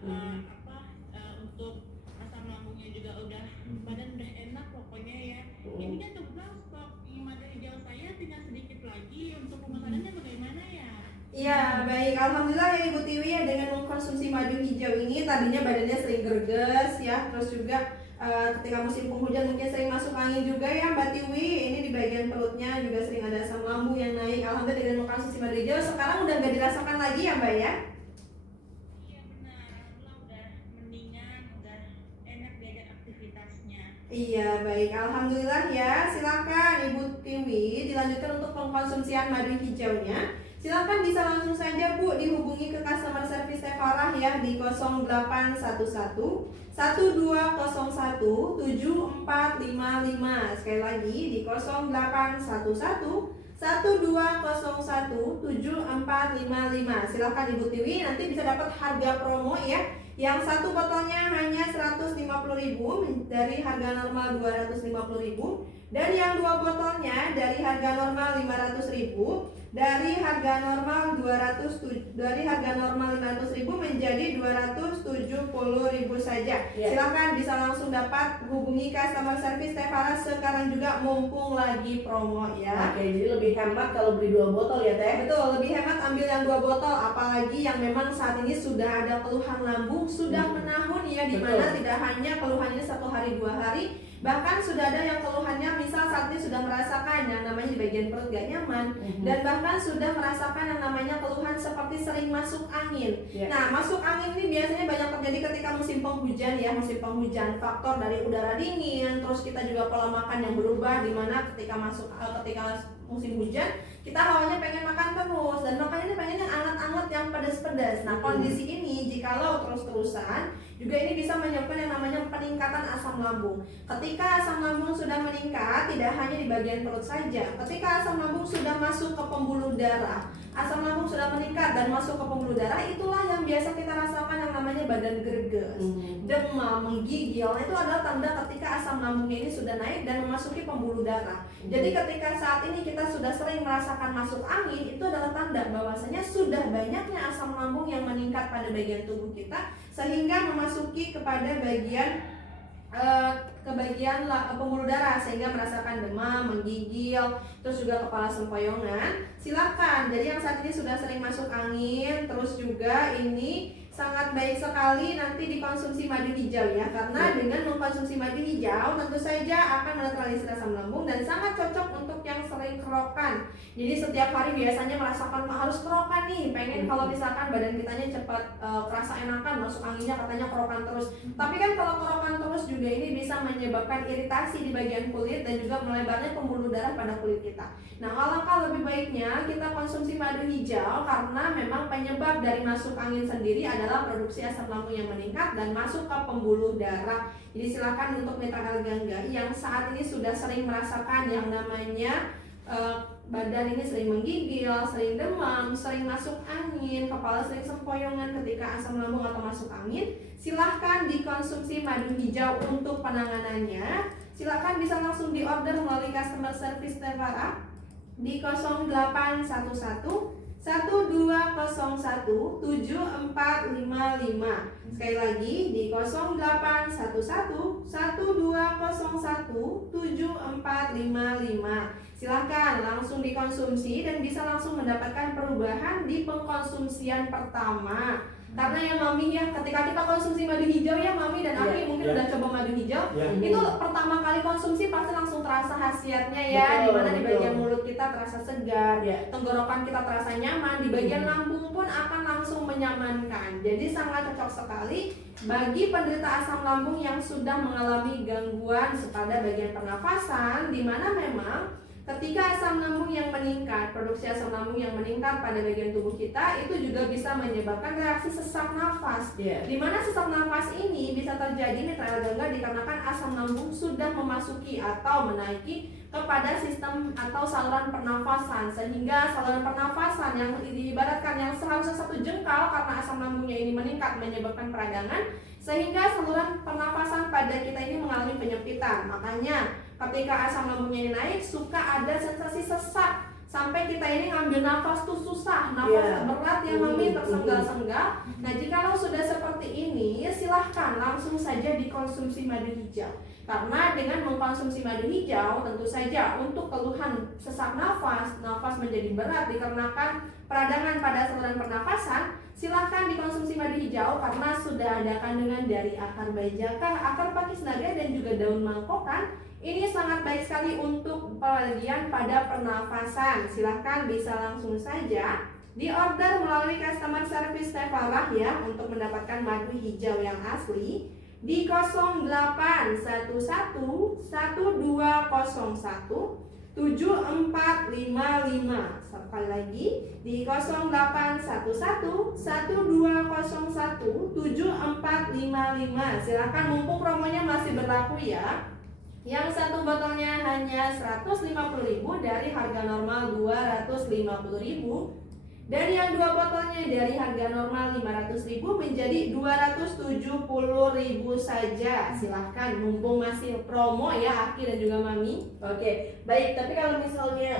Untuk asam lambungnya juga udah badan udah enak pokoknya ya. Ini kan kebetulan stok madu hijau saya tinggal sedikit lagi, untuk pemesanannya bagaimana ya? Iya, baik. Alhamdulillah ya Ibu Tiwi ya, dengan mengkonsumsi madu hijau ini tadinya badannya sering gerges ya, terus juga ketika musim penghujan mungkin sering masuk angin juga ya Mbak Tiwi. Ini di bagian perutnya juga sering ada asam lambung yang naik. Alhamdulillah dengan mengkonsumsi madu hijau sekarang udah nggak dirasakan lagi ya Mbak ya? Iya benar, alhamdulillah udah mendingan, udah enak diajak aktivitasnya. Iya, baik. Alhamdulillah ya. Silakan Ibu dilanjutkan untuk pengkonsumsian madu hijaunya, silakan bisa langsung saja Bu dihubungi ke customer service Teh Farah ya di 0811 1201 7455. Sekali lagi di 0811 1201 7455. Silakan Ibu Tiwi, nanti bisa dapat harga promo ya. Yang satu botolnya hanya 150.000 dari harga normal 250.000, dan yang dua botolnya dari harga normal 500.000 dari harga normal 500.000 menjadi 270.000 saja. Silakan bisa langsung dapat hubungi customer service Teh Farah sekarang juga mumpung lagi promo ya. Oke, jadi lebih hemat kalau beli 2 botol ya Teh. Betul, lebih hemat ambil yang 2 botol, apalagi yang memang saat ini sudah ada keluhan lambung, sudah menahun ya, dimana tidak hanya keluhannya 1 hari 2 hari, bahkan sudah ada yang keluhannya misal saat ini sudah merasakan yang namanya di bagian perut gak nyaman, dan bahkan sudah merasakan yang namanya keluhan seperti sering masuk angin. Nah, masuk angin ini biasanya banyak terjadi ketika musim penghujan ya, musim penghujan, faktor dari udara dingin, terus kita juga pola makan yang berubah, dimana ketika musim hujan kita hawanya pengen makan terus, dan makannya pengen yang anget-anget, yang pedas-pedas. Nah, kondisi ini jikalau terus-terusan juga ini bisa menyebabkan yang namanya peningkatan asam lambung. Ketika asam lambung sudah meningkat, tidak hanya di bagian perut saja, ketika asam lambung sudah masuk ke pembuluh darah, asam lambung sudah meningkat dan masuk ke pembuluh darah, itulah yang biasa kita rasakan yang namanya badan greges, demam, menggigil. Itu adalah tanda ketika asam lambungnya ini sudah naik dan memasuki pembuluh darah. Jadi ketika saat ini kita sudah sering merasakan masuk angin, itu adalah tanda bahwasanya sudah banyaknya asam lambung yang meningkat pada bagian tubuh kita, sehingga memasuki kepada bagian pembuluh darah, sehingga merasakan demam, menggigil, terus juga kepala sempoyongan. Silakan. Jadi yang saat ini sudah sering masuk angin, terus juga ini sangat baik sekali nanti dikonsumsi madu hijau ya, karena dengan mengkonsumsi madu hijau tentu saja akan menetralisir asam lambung dan sangat cocok untuk yang sering kerokan. Jadi setiap hari biasanya merasakan harus kerokan nih, pengen kalau misalkan badan kitanya cepat kerasa enakan, masuk anginnya katanya kerokan terus. Tapi kan kalau kerokan terus juga ini bisa menyebabkan iritasi di bagian kulit dan juga melebarnya pembuluh darah pada kulit kita. Nah, alangkah lebih baiknya kita konsumsi madu hijau, karena memang penyebab dari masuk angin sendiri adalah produksi asam lambung yang meningkat dan masuk ke pembuluh darah. Jadi silakan untuk mitra Gangga yang saat ini sudah sering merasakan yang namanya badan ini sering menggigil, sering demam, sering masuk angin, kepala sering sempoyongan ketika asam lambung atau masuk angin, silahkan dikonsumsi madu hijau untuk penanganannya. Silahkan bisa langsung diorder melalui customer service Teh Farah di 0811 1201 7455. Sekali lagi di 0811 1201 7455. Silahkan langsung dikonsumsi dan bisa langsung mendapatkan perubahan di pengkonsumsian pertama. Karena ya Mami ya, ketika kita konsumsi madu hijau ya Mami dan Aki mungkin udah coba madu hijau, itu pertama kali konsumsi pasti langsung terasa khasiatnya ya, dimana di bagian mulut kita terasa segar, tenggorokan kita terasa nyaman, di bagian lambung pun akan langsung menyamankan. Jadi sangat cocok sekali bagi penderita asam lambung yang sudah mengalami gangguan pada bagian pernafasan, dimana memang ketika asam lambung yang meningkat, produksi asam lambung yang meningkat pada bagian tubuh kita, itu juga bisa menyebabkan reaksi sesak nafas. Di mana sesak nafas ini bisa terjadi mitra Gangga dikarenakan asam lambung sudah memasuki atau menaiki kepada sistem atau saluran pernafasan, sehingga saluran pernafasan yang diibaratkan yang seharusnya 1 jengkal karena asam lambungnya ini meningkat menyebabkan peradangan, sehingga saluran pernafasan pada kita ini mengalami penyempitan. Makanya ketika asam lambungnya ini naik, suka ada sensasi sesak, sampai kita ini ngambil nafas tuh susah, nafas berat yang Mami tersengal-sengal. Nah, jikalau sudah seperti ini, silahkan langsung saja dikonsumsi madu hijau. Karena dengan mengkonsumsi madu hijau, tentu saja untuk keluhan sesak nafas, nafas menjadi berat dikarenakan peradangan pada saluran pernafasan, silahkan dikonsumsi madu hijau karena sudah ada kandungan dari akar bajaka, akar pakis naga dan juga daun mangkokan. Ini sangat baik sekali untuk bagian pada pernafasan. Silahkan bisa langsung saja diorder melalui customer service Teh Farah ya, untuk mendapatkan madu hijau yang asli di 0811 1201 7455. Sekali lagi di 0811 1201 7455. Silakan, mumpung promonya masih berlaku ya. Yang satu botolnya hanya 150.000 dari harga normal 250.000. Dan yang dua botolnya dari harga normal 500.000 menjadi 270.000 saja. Silahkan, mumpung masih promo ya Aki dan juga Mami. Oke, baik. Tapi kalau misalnya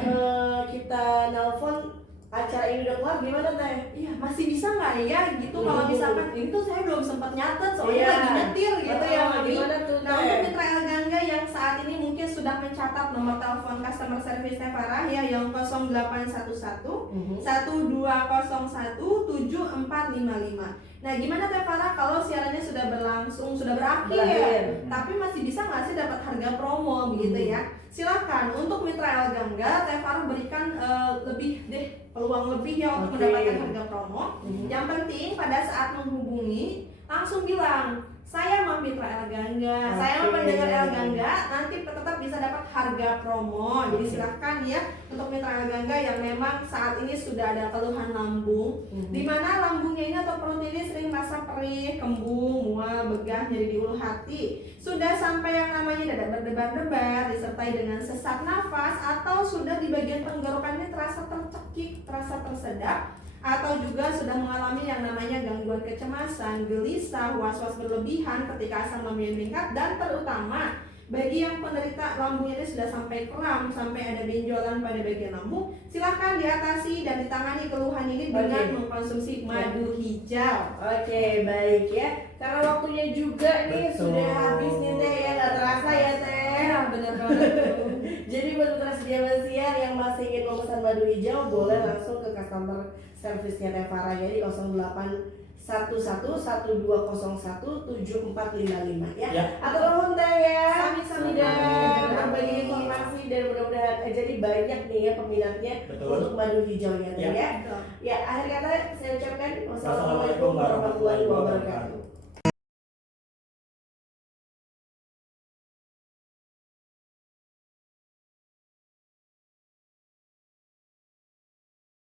kita nelpon acara ini udah kelar, gimana Teh? Iya, masih bisa nggak ya gitu kalau misalkan ini tuh saya belum sempat nyatet soalnya lagi nyetir gitu ya Mami. Gimana tuh Nah, untuk Teh? mitra El Gangga yang saat ini mungkin sudah mencatat nomor telepon customer service Farah ya, yang 0811 1201 7455. Nah, gimana Teh Farah kalau siarannya sudah berlangsung, sudah berakhir, tapi masih bisa nggak sih dapat harga promo begitu ya? Silakan, untuk mitra El Gangga Teh Farah berikan lebih deh, peluang lebih ya untuk mendapatkan harga promo. Yang penting pada saat menghubungi langsung bilang, saya mau mitra El Gangga, saya mau pendengar El Gangga, nanti tetap bisa dapat harga promo. Jadi silahkan ya untuk mitra El Gangga yang memang saat ini sudah ada keluhan lambung, di mana lambungnya ini atau perutnya ini sering rasa perih, kembung, mual, begah, nyeri di ulu hati, sudah sampai yang namanya dada berdebar-debar disertai dengan sesak nafas, atau sudah di bagian tenggorokan ini terasa tercekik, terasa tersedak, atau juga sudah mengalami yang namanya gangguan kecemasan, gelisah, was-was berlebihan ketika asam lambung meningkat, dan terutama bagi yang penderita lambungnya ini sudah sampai kram, sampai ada benjolan pada bagian lambung, silahkan diatasi dan ditangani keluhan ini dengan mengkonsumsi madu hijau. Oke, baik ya. Karena waktunya juga nih Betul. sudah habis nih Teh ya, nggak terasa ya Teh. Ya, benar banget. Jadi buat mitra sedia siang yang masih ingin memesan madu hijau, boleh langsung ke customer service-nya Teh Farah ya di 0811 1201 7455 ya. Atau nuhun Teh ya. Sami-sami Sudah dan berbagi informasi dan mudah-mudahan jadi banyak nih ya peminatnya untuk madu hijaunya Teh ya. Ya, akhir kata saya ucapkan wassalamualaikum warahmatullahi wabarakatuh.